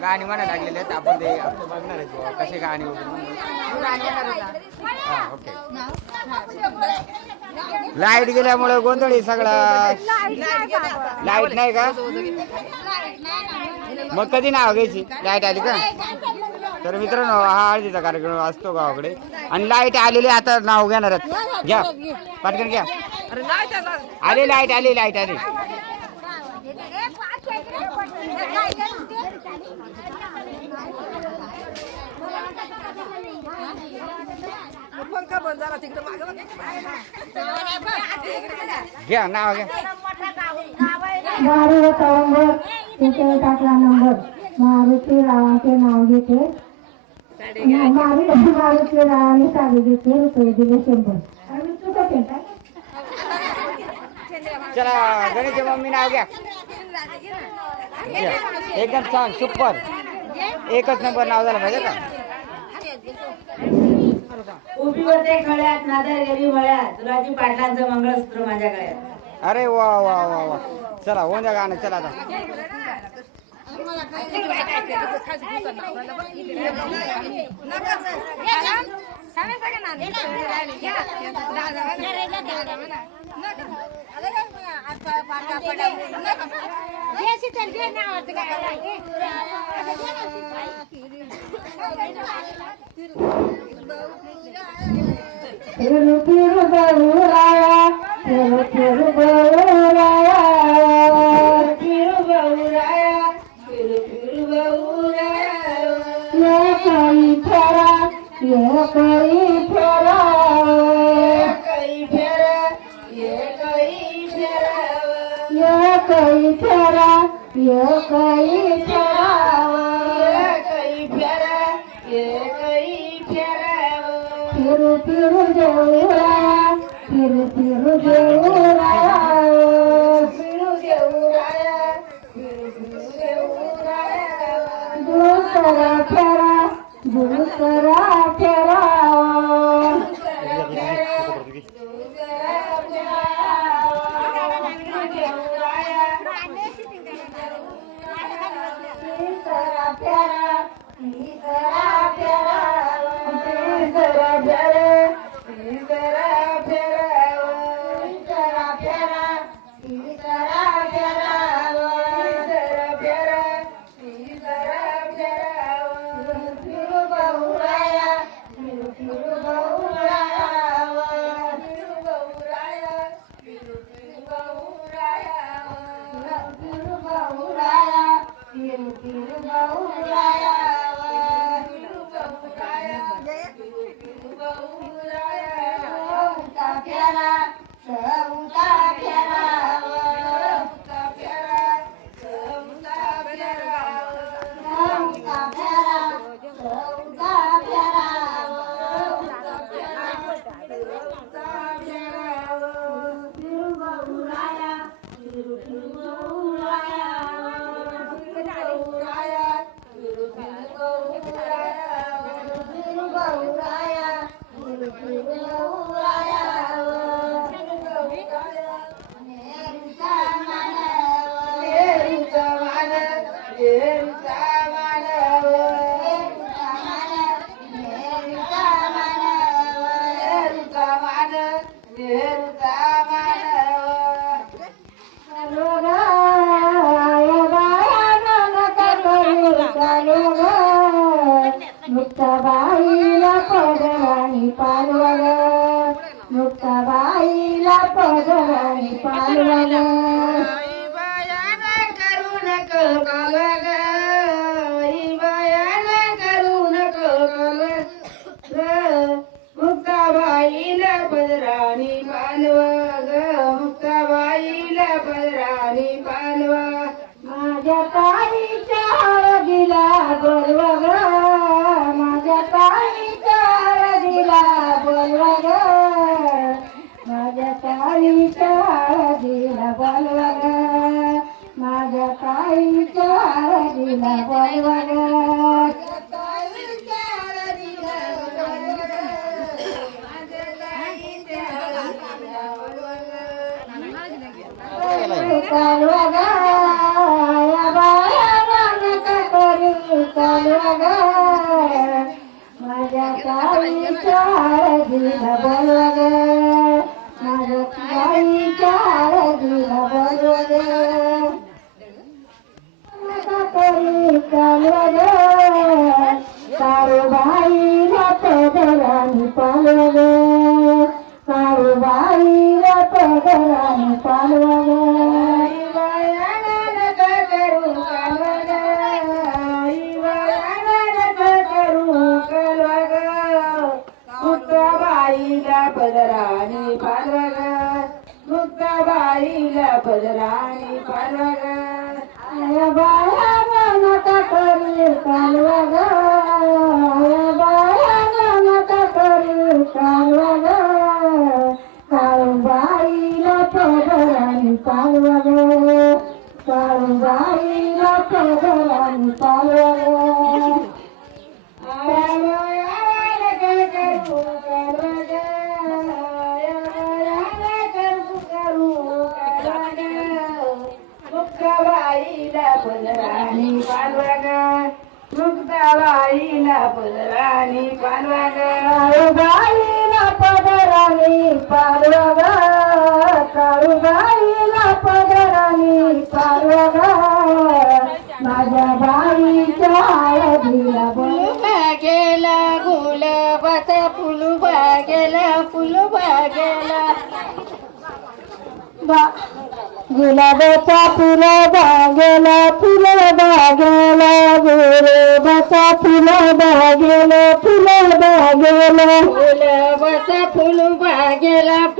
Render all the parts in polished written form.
गाणी म्हणा लागलेले आहेत आपण ते बघणार आहेत बुवा, कसे गाणी ओके. लाईट गेल्यामुळे गोंधळी सगळा. लाईट नाही का मग कधी नाव घ्यायची लाईट आली का. तर मित्रांनो हा हळदीचा कार्यक्रम असतो गावाकडे आणि लाईट आलेली आता नाव घेणार आहेत. घ्या पटकन घ्या. आली लाईट आली लाईट आली. घ्या नाव घ्या. टाकला नंबर मारुती रावांचे नाव घेते. मारुती रावांनी साडी घेतली रुपये दिले 100. चला गणेश मम्मी नाव घ्या. एकदम छान सुपर एकच नंबर नाव झालं पाहिजे का. उभी होते खळ्यात नादर गेली मळ्यात तुलाजी पाटलांचं मंगळसूत्र माझ्या गळ्यात. अरे वा वा वा वा. चला होऊन द्या गाणं. चला आता नका करी कालवग काळूबाईला पदराने पालवग काळूबाईला पदराने पालवग नका करू कालवग नका करू कालवग मुक्ताबाईला पदराने पालवग मुक्ताबाईला पदराने पालवग बाया नका करू कालवग बाया नका करू कालवग काळूबाईला पदराने पालवग काळूबाईला पदराने पालवग मुक्ताबाईला पदराने पालवग मुक्ताबाईला पदराने पालवग काळूबाईला पदराने पालवग काळूबाईला पदराने पालवग माझ्या बाईच्या हळदीला गेला गुलाबाचा फुलबा गेला गुलाबाचा फुलबा गेला गुलाबाचा फुलबा गेला गुलाबाचा फुलबा गेला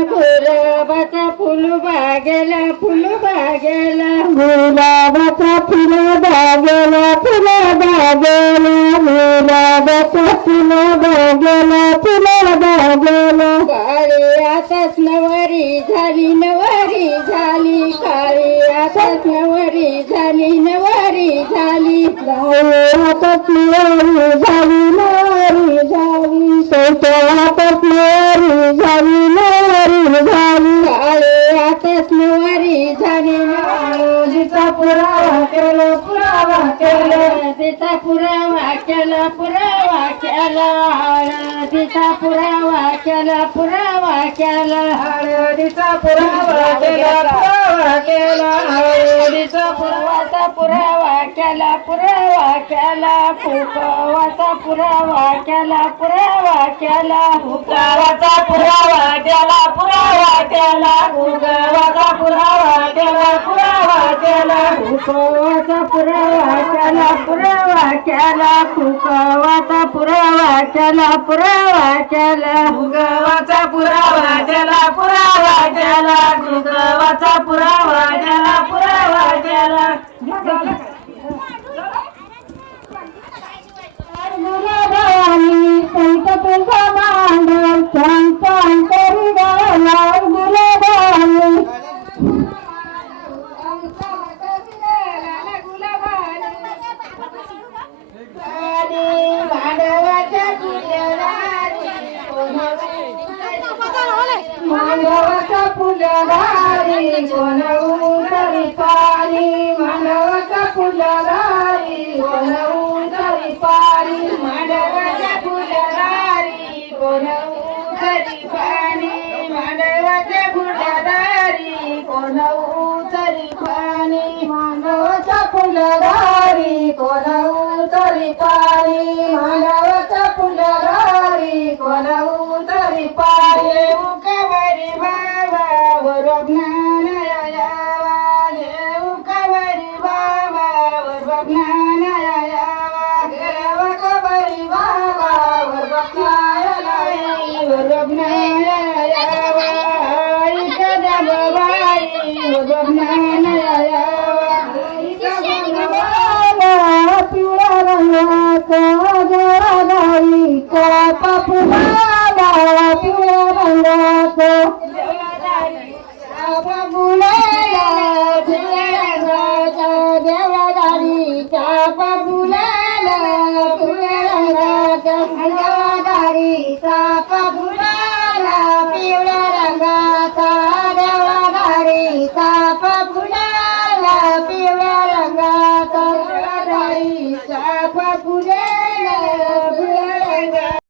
गुलाबाचा फुलबा गेला गुलाबाचा फुलबा गेला गुलाबाचा फुलबा गेला काळी आताच नवारी झाली काळी आताच नवारी झाली आताच नवारी झाली सौच्या हातात नवारी झाली काळी आताच नवारी झाली हळदीचा पुरावा केला हळदीचा पुरावा केला हळदीचा पुरावा केला हळदीचा पुरावा केला फुकवाचा पुरावा केला फुकवाचा पुरावा केला फुकवाचा पुरावा केला फुकवाचा पुरावा केला फुकवाचा पुरावा केला फुकवाचा पुरावा केला फुकवाचा पुरावा केला गुलाबाई संतपुरा मांडव छान करी गाला गुलाबाई मांडवाच्या फुलदारी कोणऊ तरी पाणी मांडवाचा फुलदारी कोणऊ तरी पाणी मांडवाच्या फुलदारी कोणऊ तरी पाणी मांडवाच्या फुलदारी कोणऊ तरी पाणी मांडवाच्या फुलदारी कोणऊ तरी पाणी मांडवाच्या फुलदारी कोणऊ तरी पाणी कवरी बाबा वरज्ञानया यावा देव कवरी बाबा वरज्ञानया यावा देव कवरी बाबा वरज्ञानया यावा इका जगबाई वरज्ञानया यावा इका जगबाई पिवळा रंगाचा जळाबाई का पापुला